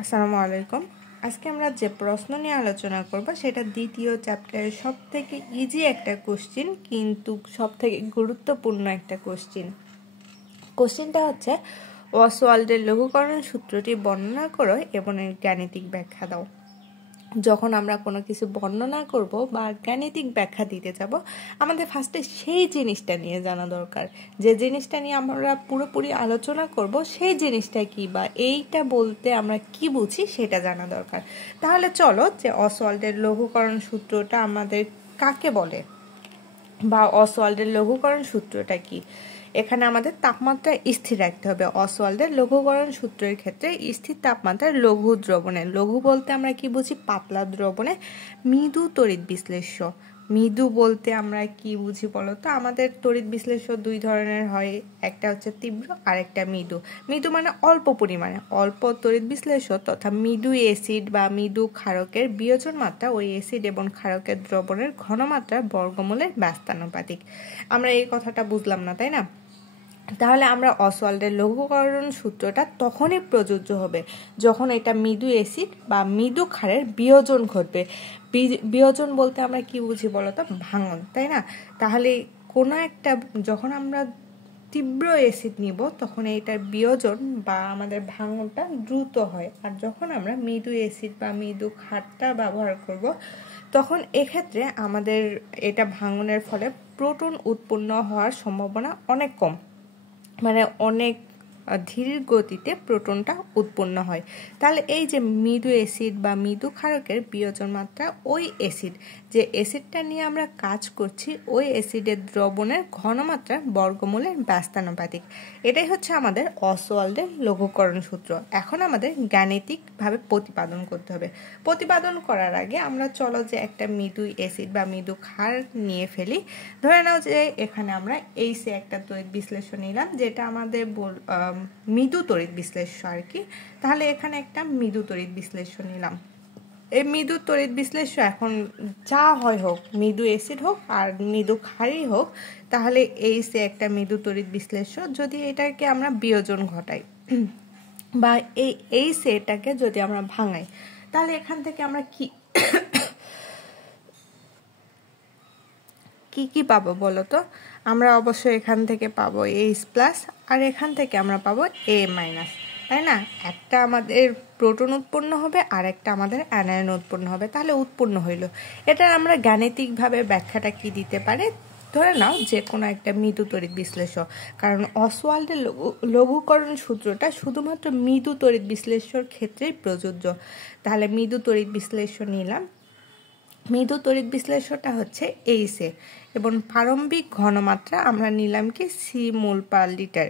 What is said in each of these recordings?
আসসালামু আলাইকুম। আজকে আমরা যে প্রশ্ন নিয়ে আলোচনা করব সেটা দ্বিতীয় চ্যাপ্টারের সবথেকে ইজি একটা কোশ্চিন, কিন্তু সবথেকে গুরুত্বপূর্ণ একটা কোশ্চিন। কোশ্চিনটা হচ্ছে, অসওয়াল্ডের লঘুকরণ সূত্রটি বর্ণনা করো এবং এর গাণিতিক ব্যাখ্যা দাও। যখন আমরা কোনো কিছু বর্ণনা করব বা গাণিতিক ব্যাখ্যা দিতে যাব, আমাদের ফার্স্টে সেই জিনিসটা নিয়ে জানা দরকার। যে জিনিসটা নিয়ে আমরা পুরোপুরি আলোচনা করব সেই জিনিসটা কি, বা এইটা বলতে আমরা কি বুঝি সেটা জানা দরকার। তাহলে চলো, যে অসওয়াল্ডের লঘুকরণ সূত্রটা আমাদের কাকে বলে, বা অসওয়াল্ডের লঘুকরণ সূত্রটা কি। এখানে আমাদের তাপমাত্রা স্থির রাখতে হবে। অসওয়াল্ডের লঘুকরণ সূত্রের ক্ষেত্রে স্থির তাপমাত্রার লঘু দ্রবণে, লঘু বলতে আমরা কি বুঝি, পাতলা দ্রবণে মৃদু তড়িৎ বিশ্লেষ্য। মৃদু বলতে আমরা কি বুঝি বলতো, আমাদের তড়িৎ বিশ্লেষ্য দুই ধরনের হয়, একটা হচ্ছে তীব্র আর একটা মৃদু। মৃদু মানে অল্প পরিমাণে, অল্প তড়িৎ বিশ্লেষ্য তথা মৃদু অ্যাসিড বা মৃদু ক্ষারকের বিয়োজন মাত্রা ওই অ্যাসিড এবং ক্ষারকের দ্রবণের ঘনমাত্রার বর্গমূলের ব্যস্তানুপাতিক। আমরা এই কথাটা বুঝলাম না, তাই না? তাহলে আমরা অসওয়াল্ডের লঘুকরণ সূত্রটা তখনই প্রযোজ্য হবে যখন এটা মৃদু অ্যাসিড বা মৃদু ক্ষারের বিয়োজন ঘটবে। বিয়োজন বলতে আমরা কি বুঝি বলতো, ভাঙন, তাই না? তাহলে কোনো একটা, যখন আমরা তীব্র অ্যাসিড নিব তখন এইটার বিয়োজন বা আমাদের ভাঙনটা দ্রুত হয়, আর যখন আমরা মৃদু অ্যাসিড বা মৃদু ক্ষারটা ব্যবহার করব তখন এক্ষেত্রে আমাদের এটা ভাঙনের ফলে প্রোটন উৎপন্ন হওয়ার সম্ভাবনা অনেক কম, মানে অনেক ধীর গতিতে প্রোটনটা উৎপন্ন হয়। তাহলে এই যে মৃদু অ্যাসিড বা মৃদু ক্ষারকের বিয়োজন মাত্রা, ওই অ্যাসিড, যে অ্যাসিডটা নিয়ে আমরা কাজ করছি, ওই অ্যাসিডের দ্রবণের ঘনমাত্রা বর্গমূলের ব্যস্তানুপাতিক। এটাই হচ্ছে আমাদের অসওয়াল্ডের লঘুকরণ সূত্র। এখন আমাদের গাণিতিকভাবে প্রতিপাদন করতে হবে। প্রতিপাদন করার আগে আমরা চলো যে একটা মৃদু অ্যাসিড বা মৃদু ক্ষার নিয়ে ফেলি। ধরে নাও যে এখানে আমরা এইসে একটা তড়িৎ বিশ্লেষণ নিলাম, যেটা আমাদের মৃদু তড়িৎ বিশ্লেষ্য আর কি। তাহলে এখানে একটা মৃদু তড়িৎ বিশ্লেষ্য নিলাম। এই মৃদু তড়িৎ বিশ্লেষ্য এখন যা হয় হোক, মৃদু অ্যাসিড হোক আর মৃদু ক্ষারই হোক, তাহলে এইসে একটা মৃদু তড়িৎ বিশ্লেষ্য, যদি এটাকে আমরা বিয়োজন ঘটাই বা এই সেটাকে যদি আমরা ভাঙাই, তাহলে এখান থেকে আমরা কি পাবো বলতো? আমরা অবশ্যই এখান থেকে পাবো H+, আর এখান থেকে আমরা পাবো A-, তাই না? একটা আমাদের প্রোটন উৎপন্ন হবে আর একটা আমাদের অ্যানায়ন উৎপন্ন হবে। তাহলে উৎপন্ন হইল। এটা আমরা গাণিতিকভাবে ব্যাখ্যাটা কি দিতে পারে, ধরে নাও যে কোনো একটা মৃদু তড়িৎ বিশ্লেষ্য, কারণ অসওয়াল্ডের লঘুকরণ সূত্রটা শুধুমাত্র মৃদু তড়িৎ বিশ্লেষ্যর ক্ষেত্রেই প্রযোজ্য। তাহলে মৃদু তড়িৎ বিশ্লেষ্য নিলাম। মৃদু তড়িৎ বিশ্লেষ্যটা হচ্ছে এইসে, এবং প্রারম্ভিক ঘনমাত্রা আমরা নিলাম কি C/লিটার।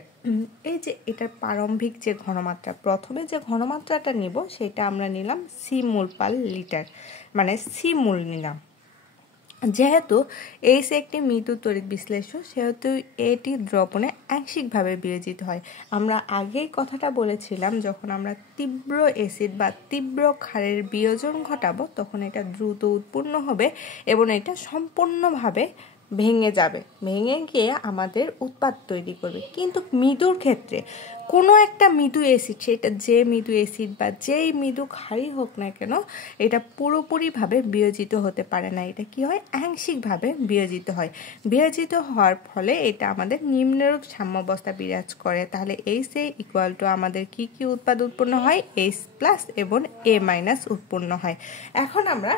এই যে এটার প্রারম্ভিক যে ঘনমাত্রা, প্রথমে যে ঘনমাত্রাটা নিব সেটা আমরা নিলাম C/লিটার, মানে C/মোল নিলাম। যেহেতু এইসে একটি মৃদু তড়িৎ বিশ্লেষ্য, সেহেতু এটি দ্রবণে আংশিকভাবে বিয়োজিত হয়। আমরা আগেই কথাটা বলেছিলাম, যখন আমরা তীব্র অ্যাসিড বা তীব্র ক্ষারের বিয়োজন ঘটাবো তখন এটা দ্রুত উৎপন্ন হবে এবং এটা সম্পূর্ণভাবে ভেঙে যাবে, ভেঙে গিয়ে আমাদের উৎপাদ তৈরি করবে। কিন্তু মৃদুর ক্ষেত্রে কোনো একটা মৃদু অ্যাসিড, সেটা যে মৃদু অ্যাসিড বা যেই মৃদু ক্ষারই হোক না কেন, এটা পুরোপুরিভাবে বিয়োজিত হতে পারে না। এটা কি হয়, আংশিকভাবে বিয়োজিত হয়। বিয়োজিত হওয়ার ফলে এটা আমাদের নিম্নরূপ সাম্যাবস্থা বিরাজ করে। তাহলে H ইকুয়াল টু আমাদের কি কি উৎপাদ উৎপন্ন হয়, H+ এবং A- উৎপন্ন হয়। এখন আমরা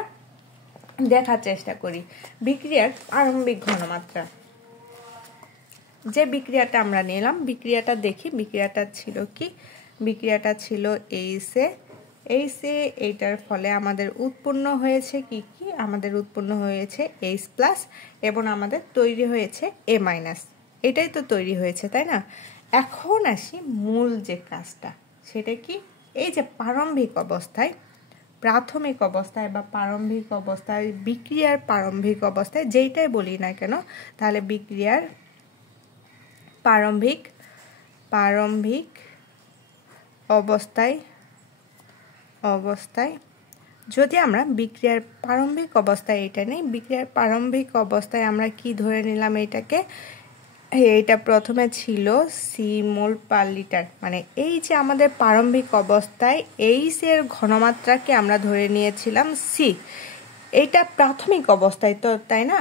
দেখার চেষ্টা করি বিক্রিয়ার প্রারম্ভিক ঘনমাত্রা। যে বিক্রিয়াটা আমরা নিলাম, বিক্রিয়াটা দেখি। বিক্রিয়াটা ছিল কি, বিক্রিয়াটা ছিল এইসে এইটার ফলে আমাদের উৎপন্ন হয়েছে কি কি, আমাদের উৎপন্ন হয়েছে H+ এবং আমাদের তৈরি হয়েছে A-। এটাই তো তৈরি হয়েছে, তাই না? এখন আসি মূল যে কাজটা, সেটা কি, এই যে প্রারম্ভিক অবস্থায়, প্রাথমিক অবস্থায় বা প্রারম্ভিক অবস্থায়, বিক্রিয়ার প্রারম্ভিক অবস্থায় যেইটাই বলি না কেন, তাহলে বিক্রিয়ার প্রারম্ভিক অবস্থায় যদি আমরা বিক্রিয়ার প্রারম্ভিক অবস্থায় এটা নেই, বিক্রিয়ার প্রারম্ভিক অবস্থায় আমরা কি ধরে নিলাম, এটাকে এইটা প্রথমে ছিল সি মোল পার লিটার, মানে এই যে আমাদের প্রারম্ভিক অবস্থায় এইচের ঘনমাত্রাকে আমরা ধরে নিয়েছিলাম সি। এইটা প্রাথমিক অবস্থায় তো, তাই না?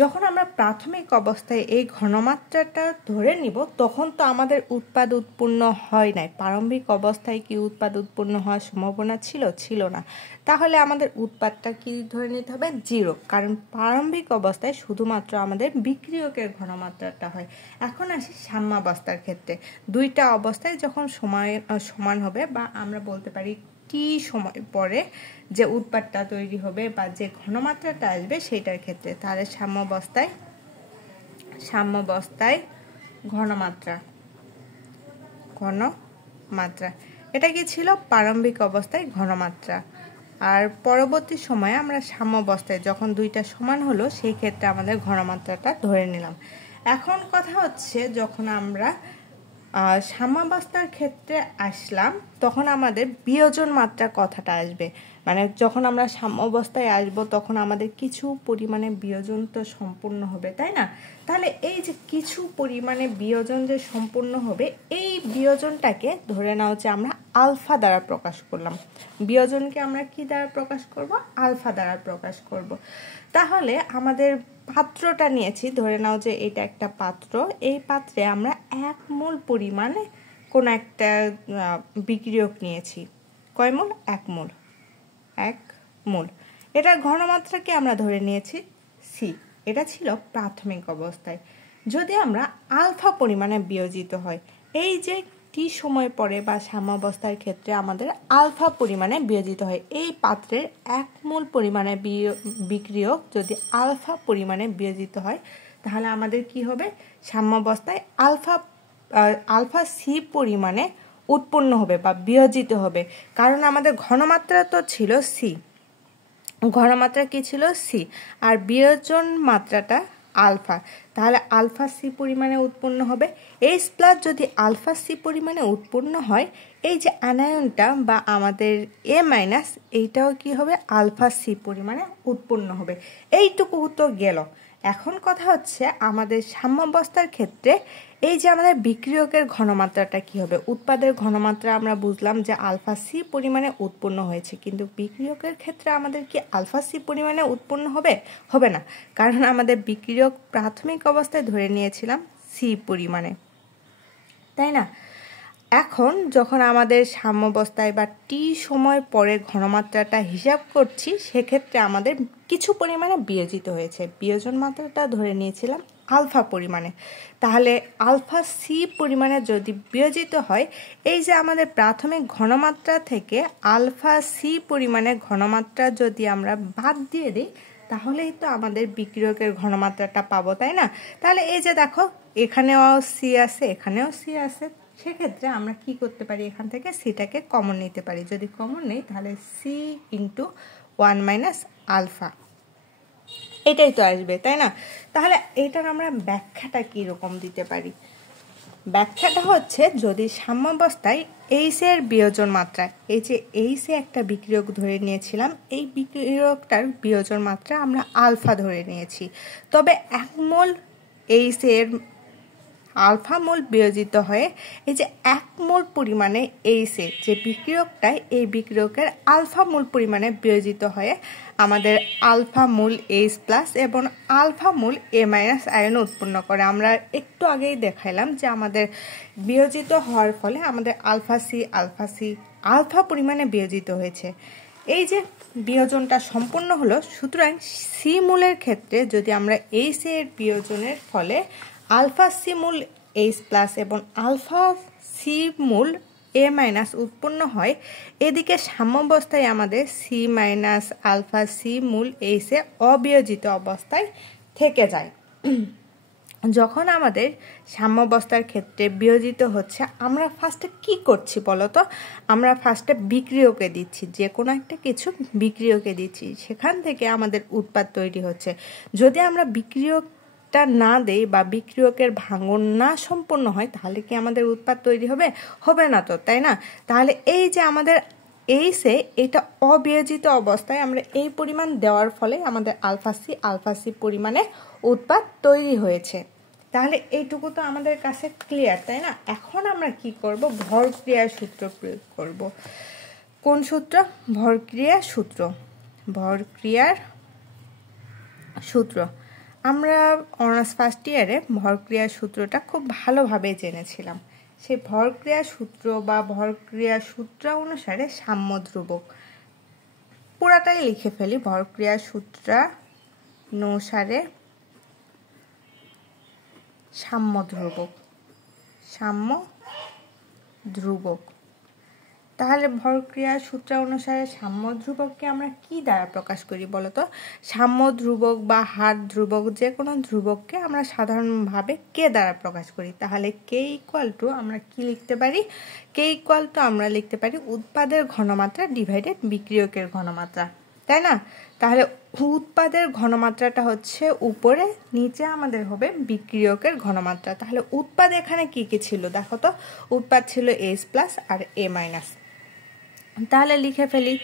যখন আমরা প্রাথমিক অবস্থায় এই ঘনমাত্রাটা ধরে নিব তখন তো আমাদের উৎপাদ উৎপন্ন হয় নাই। প্রারম্ভিক অবস্থায় কি উৎপাদ উৎপন্ন হওয়ার সম্ভাবনা ছিল না। তাহলে আমাদের উৎপাদটা কি ধরে নিতে হবে? 0, কারণ প্রারম্ভিক অবস্থায় শুধুমাত্র আমাদের বিক্রিয়কের ঘনমাত্রাটা হয়। এখন আসি সাম্যাবস্থার ক্ষেত্রে। দুইটা অবস্থায় যখন সমান হবে, বা আমরা বলতে পারি টি সময় পরে যে উৎপাদটা তৈরি হবে বা যে ঘনমাত্রাটা আসবে সেটার ক্ষেত্রে, তাহলে সাম্যাবস্থায় ঘনমাত্রা এটা কি ছিল? প্রারম্ভিক অবস্থায় ঘনমাত্রা। আর পরবর্তী সময়ে আমরা সাম্যাবস্থায় যখন দুইটা সমান হলো সেই ক্ষেত্রে আমাদের ঘনমাত্রাটা ধরে নিলাম। এখন কথা হচ্ছে যখন আমরা সাম্যাবস্থার ক্ষেত্রে আসলাম তখন আমাদের বিয়োজন মাত্রা কথাটা আসবে। মানে যখন আমরা সাম্যাবস্থায় আসবো তখন আমাদের কিছু পরিমাণে বিয়োজন তো সম্পূর্ণ হবে, তাই না? তাহলে এই যে কিছু পরিমাণে বিয়োজন যে সম্পূর্ণ হবে, এই বিয়োজনটাকে ধরে নাও যে আমরা আলফা দ্বারা প্রকাশ করলাম। বিয়োজনকে আমরা কি দ্বারা প্রকাশ করব? আলফা দ্বারা প্রকাশ করব। তাহলে আমাদের পাত্রটা নিয়েছি, ধরে নাও যে এটা একটা পাত্র। এই পাত্রে আমরা 1 মোল পরিমাণে কোন একটা বিক্রিয়ক নিয়েছি। কয় মোল? 1 মোল। 1 মোল। এটার ঘনমাত্রাকে আমরা ধরে নিয়েছি সি। এটা ছিল প্রাথমিক অবস্থায়। যদি আমরা আলফা পরিমাণে বিয়োজিত হয়, এই যে টি সময় পরে বা সাম্যাবস্থার ক্ষেত্রে আমাদের আলফা পরিমাণে বিয়োজিত হয়। এই পাত্রের 1 মোল পরিমাণে বিক্রিয়ক যদি আলফা পরিমাণে বিয়োজিত হয় তাহলে আমাদের কি হবে? সাম্যাবস্থায় আলফা সি পরিমাণে উৎপন্ন হবে বা বিয়োজিত হবে, কারণ আমাদের ঘনমাত্রা তো ছিল সি। ঘনমাত্রা কি ছিল? সি। আর বিয়োজন মাত্রাটা আলফা। তাহলে আলফা সি পরিমাণে উৎপন্ন হবে। এইচ প্লাস যদি আলফা সি পরিমাণে উৎপন্ন হয়, এই যে আনায়নটা বা আমাদের এ মাইনাস, এইটাও কি হবে? আলফা সি পরিমাণে উৎপন্ন হবে। এইটুকু তো গেল। এখন কথা হচ্ছে আমাদের সাম্যাবস্থার ক্ষেত্রে এই যে আমাদের বিক্রিয়কের ঘনমাত্রাটা কি হবে? উৎপাদের ঘনমাত্রা আমরা বুঝলাম যে আলফা সি পরিমাণে উৎপন্ন হয়েছে, কিন্তু বিক্রিয়কের ক্ষেত্রে আমাদের কি আলফা সি পরিমাণে উৎপন্ন হবে না, কারণ আমাদের বিক্রিয়ক প্রাথমিক অবস্থায় ধরে নিয়েছিলাম সি পরিমাণে, তাই না? এখন যখন আমাদের সাম্যাবস্থায় বা টি সময় পরে ঘনমাত্রাটা হিসাব করছি, সেক্ষেত্রে আমাদের কিছু পরিমাণে বিয়োজিত হয়েছে। বিয়োজন মাত্রাটা ধরে নিয়েছিলাম আলফা পরিমাণে। তাহলে আলফা সি পরিমাণে যদি বিয়োজিত হয়, এই যে আমাদের প্রাথমিক ঘনমাত্রা থেকে আলফা সি পরিমাণে ঘনমাত্রা যদি আমরা বাদ দিয়ে দিই তাহলেই তো আমাদের বিক্রিয়কের ঘনমাত্রাটা পাবো, তাই না? তাহলে এই যে দেখো, এখানেও সি আছে, এখানেও সি আছে। সেক্ষেত্রে আমরা কি করতে পারি? এখান থেকে সিটাকে কমন নিতে পারি। যদি কমন নেই তাহলে সি ইন্টু 1 মাইনাস আলফা, এটাই তো আসবে, তাই না? তাহলে এটার আমরা ব্যাখ্যাটা কীরকম দিতে পারি? ব্যাখ্যাটা হচ্ছে, যদি সাম্যাবস্থায় এইচের বিয়োজন মাত্রা, এই যে এইচে একটা বিক্রিয়ক ধরে নিয়েছিলাম, এই বিক্রিয়কটার বিয়োজন মাত্রা আমরা আলফা ধরে নিয়েছি, তবে 1 মোল এইচের আলফা মোল বিয়োজিত হয়ে এই যে 1 মোল পরিমাণে এইচে যে বিক্রিয়কটায়, এই বিক্রিয়কের আলফা মোল পরিমাণে বিয়োজিত হয়ে আমাদের আলফা মোল এইচ প্লাস এবং আলফা মোল এ মাইনাস আয়ন উৎপন্ন করে। আমরা একটু আগেই দেখাইলাম যে আমাদের বিয়োজিত হওয়ার ফলে আমাদের আলফা সি আলফা পরিমাণে বিয়োজিত হয়েছে। এই যে বিয়োজনটা সম্পূর্ণ হলো, সুতরাং সি মূলের ক্ষেত্রে যদি আমরা এইচ এর বিয়োজনের ফলে আলফা সি মূল এইচ প্লাস এবং আলফা সি মূল এ মাইনাস উৎপন্ন হয়, এদিকে সাম্যাবস্থায় আমাদের সি মাইনাস আলফা সি মূল এইচ এ অবিয়োজিত অবস্থায় থেকে যায়। যখন আমাদের সাম্যাবস্থার ক্ষেত্রে বিয়োজিত হচ্ছে, আমরা ফার্স্টে কি করছি বলতো? আমরা ফার্স্টে বিক্রিয়কে দিচ্ছি, যে কোনো একটা কিছু বিক্রিয়কে দিচ্ছি, সেখান থেকে আমাদের উৎপাদ তৈরি হচ্ছে। যদি আমরা বিক্রিয়কটা না দেই বা বিক্রিয়কের ভাঙন না সম্পন্ন হয়, তাহলে কি আমাদের উৎপাদ তৈরি হবে না তো, তাই না? তাহলে এই যে আমাদের এইচে, এটা অবিয়োজিত অবস্থায় আমরা এই পরিমাণ দেওয়ার ফলে আমাদের আলফা সি পরিমাণে উৎপাদ তৈরি হয়েছে, তাহলে এইটুকু তো আমাদের কাছে ক্লিয়ার, তাই না? এখন আমরা কি করব, ভরক্রিয়ার সূত্র প্রয়োগ করব। কোন সূত্র? ভরক্রিয়ার সূত্র। ভরক্রিয়ার সূত্র আমরা অনার্স ফার্স্ট ইয়ারে ভরক্রিয়ার সূত্রটা খুব ভালোভাবে জেনেছিলাম। সেই ভরক্রিয়ার সূত্র বা ভরক্রিয়ার সূত্র অনুসারে সাম্য ধ্রুবক পুরাটাই লিখে ফেলি। ভরক্রিয়ার সূত্র অনুসারে সাম্য ধ্রুবক। সাম্য ধ্রুবক। তাহলে ভরক্রিয়ার সূত্র অনুসারে সাম্য ধ্রুবককে আমরা কি দ্বারা প্রকাশ করি বলতো? সাম্য ধ্রুবক বা হার ধ্রুবক যে কোনো ধ্রুবককে আমরা সাধারণভাবে কে দ্বারা প্রকাশ করি। তাহলে কে ইকুয়াল টু আমরা কি লিখতে পারি? কে ইকুয়াল টু আমরা লিখতে পারি উৎপাদের ঘনমাত্রা ডিভাইডেড বিক্রিয়কের ঘনমাত্রা, তাই না? তাহলে উৎপাদের ঘনমাত্রাটা হচ্ছে উপরে, নিচে আমাদের হবে বিক্রিয়কের ঘনমাত্রা। তাহলে উৎপাদ এখানে কি কি ছিল দেখো তো। উৎপাদ ছিল এইচ প্লাস আর এ মাইনাস। তাহলে লিখে ফেলি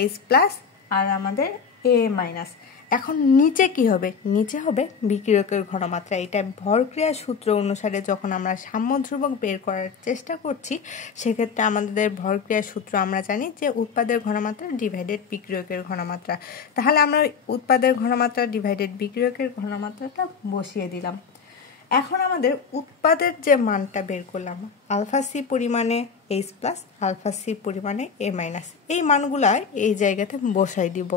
এইচ প্লাস আর আমাদের এ মাইনাস। এখন নিচে কি হবে? নিচে হবে বিক্রিয়কের ঘনমাত্রা। এটা ভরক্রিয়ার সূত্র অনুসারে যখন আমরা সাম্য ধ্রুবক বের করার চেষ্টা করছি, সেক্ষেত্রে আমাদের ভরক্রিয়ার সূত্র আমরা জানি যে উৎপাদের ঘনমাত্রা ডিভাইডেড বিক্রিয়কের ঘনমাত্রা। তাহলে আমরা উৎপাদের ঘনমাত্রা ডিভাইডেড বিক্রিয়কের ঘনমাত্রাটা বসিয়ে দিলাম। এখন আমাদের উৎপাদের যে মানটা বের করলাম, আলফা সি পরিমাণে এইচ প্লাস, আলফা সি পরিমাণে এ মাইনাস, এই মানগুলা এই জায়গাতে বসাই দিব।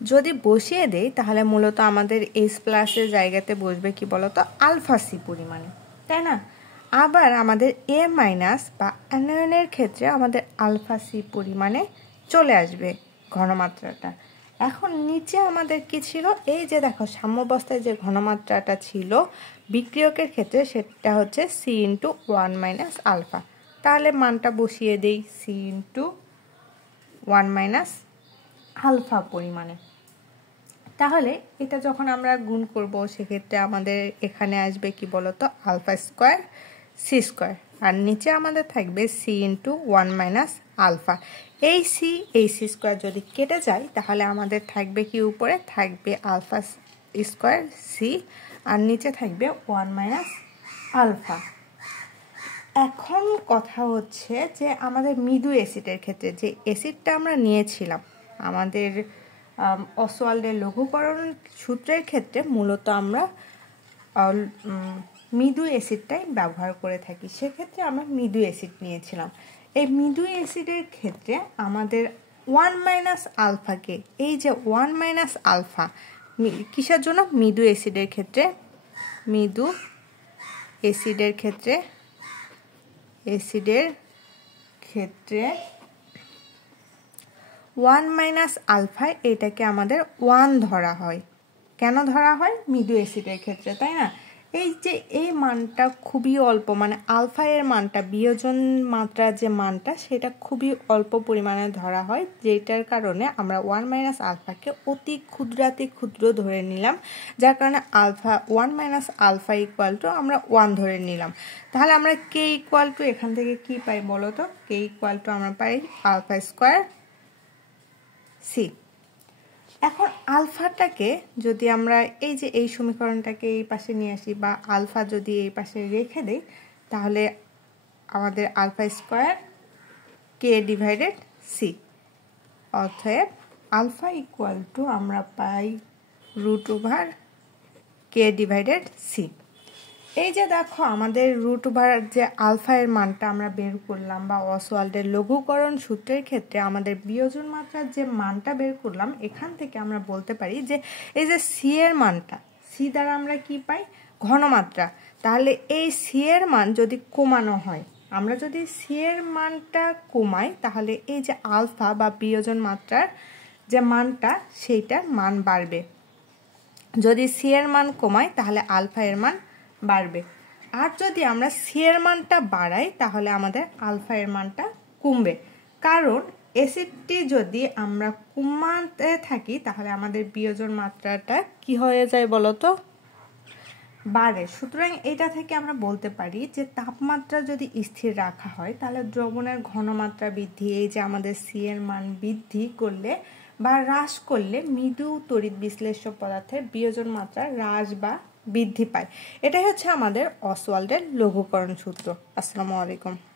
যদি বসিয়ে দেই তাহলে মূলত আমাদের এইচ প্লাসের জায়গাতে বসবে কি বলতো? আলফা সি পরিমাণে, তাই না? আবার আমাদের এ মাইনাস বা অ্যানায়নের ক্ষেত্রে আমাদের আলফা সি পরিমাণে চলে আসবে ঘনমাত্রাটা। এখন নিচে আমাদের কি ছিল? এই যে দেখো সাম্যাবস্থায় যে ঘনমাত্রাটা ছিল বিক্রিয়কের ক্ষেত্রে, সেটা হচ্ছে সি ইন্টু 1 মাইনাস আলফা। তাহলে মানটা বসিয়ে দেই সি ইন্টু 1 মাইনাস আলফা পরিমাণে। তাহলে এটা যখন আমরা গুণ করব সেক্ষেত্রে আমাদের এখানে আসবে কি বলতো? আলফা স্কোয়ার সি স্কোয়ার, আর নিচে আমাদের থাকবে সি ইন্টু 1 মাইনাস আলফা। এই সি স্কোয়ার যদি কেটে যায় তাহলে আমাদের থাকবে কি? উপরে থাকবে আলফা স্কোয়ার সি আর নিচে থাকবে 1 মাইনাস আলফা। এখন কথা হচ্ছে যে আমাদের মৃদু অ্যাসিডের ক্ষেত্রে যে অ্যাসিডটা আমরা নিয়েছিলাম আমাদের অসওয়াল্ডের লঘুকরণ সূত্রের ক্ষেত্রে মূলত আমরা মৃদু অ্যাসিডটাই ব্যবহার করে থাকি। সেক্ষেত্রে আমরা মৃদু অ্যাসিড নিয়েছিলাম। এই মৃদু অ্যাসিডের ক্ষেত্রে আমাদের 1 মাইনাস আলফাকে, এই যে 1 মাইনাস আলফা কিসের জন্য? মৃদু অ্যাসিডের ক্ষেত্রে। মৃদু অ্যাসিডের ক্ষেত্রে 1 মাইনাস আলফা এটাকে আমাদের 1 ধরা হয়। কেন ধরা হয়? মৃদু অ্যাসিডের ক্ষেত্রে, তাই না? এই যে এই মানটা খুবই অল্প, মানে আলফা এর মানটা, বিয়োজন মাত্রার যে মানটা সেটা খুবই অল্প পরিমাণে ধরা হয়, যেটার কারণে আমরা 1 মাইনাস আলফাকে অতি ক্ষুদ্রাতি ক্ষুদ্র ধরে নিলাম, যার কারণে alpha 1 minus alpha equal to আমরা 1 ধরে নিলাম। তাহলে আমরা কে ইকুয়াল টু এখান থেকে কি পাই বলো তো? কে ইকুয়াল টু আমরা পাই আলফা স্কোয়ার সি। এখন আলফাটাকে যদি আমরা এই যে এই সমীকরণটাকে এই পাশে নিয়ে আসি বা আলফা যদি এই পাশে রেখে দেই, তাহলে আমাদের alpha square K divided C, অতএব আলফা ইকুয়াল টু আমরা পাই root over K divided C. এই যে দেখো আমাদের রুট ওভার যে আলফা এর মানটা আমরা বের করলাম, বা অসওয়াল্ডের লঘুকরণ সূত্রের ক্ষেত্রে আমাদের বিয়োজন মাত্রার যে মানটা বের করলাম, এখান থেকে আমরা বলতে পারি যে এই যে সি এর মানটা, সি দ্বারা আমরা কি পাই? ঘনমাত্রা। তাহলে এই সি এর মান যদি কমানো হয়, আমরা যদি সি এর মানটা কমাই তাহলে এই যে আলফা বা বিয়োজন মাত্রার যে মানটা সেইটার মান বাড়বে। যদি সি এর মান কমাই তাহলে আলফা এর মান বাড়বে। আর যদি আমরা সি এর মানটা বাড়াই তাহলে আমাদের আলফা এর মানটা কমবে। কারণ অ্যাসিডটি যদি আমরা কমাতে থাকি তাহলে আমাদের বিয়োজন মাত্রাটা কি হয়ে যায় বলতো? বাড়ে। সুতরাং এটা থেকে আমরা বলতে পারি যে তাপমাত্রা যদি স্থির রাখা হয় তাহলে দ্রবণের ঘনমাত্রা বৃদ্ধি, এই যে আমাদের সি এর মান বৃদ্ধি করলে বা হ্রাস করলে মৃদু তড়িৎ বিশ্লেষ্য পদার্থের বিয়োজন মাত্রা হ্রাস বা বৃদ্ধি পায়। এটাই হচ্ছে আমাদের অসওয়াল্ডের লঘুকরণ সূত্র। আসসালামু আলাইকুম।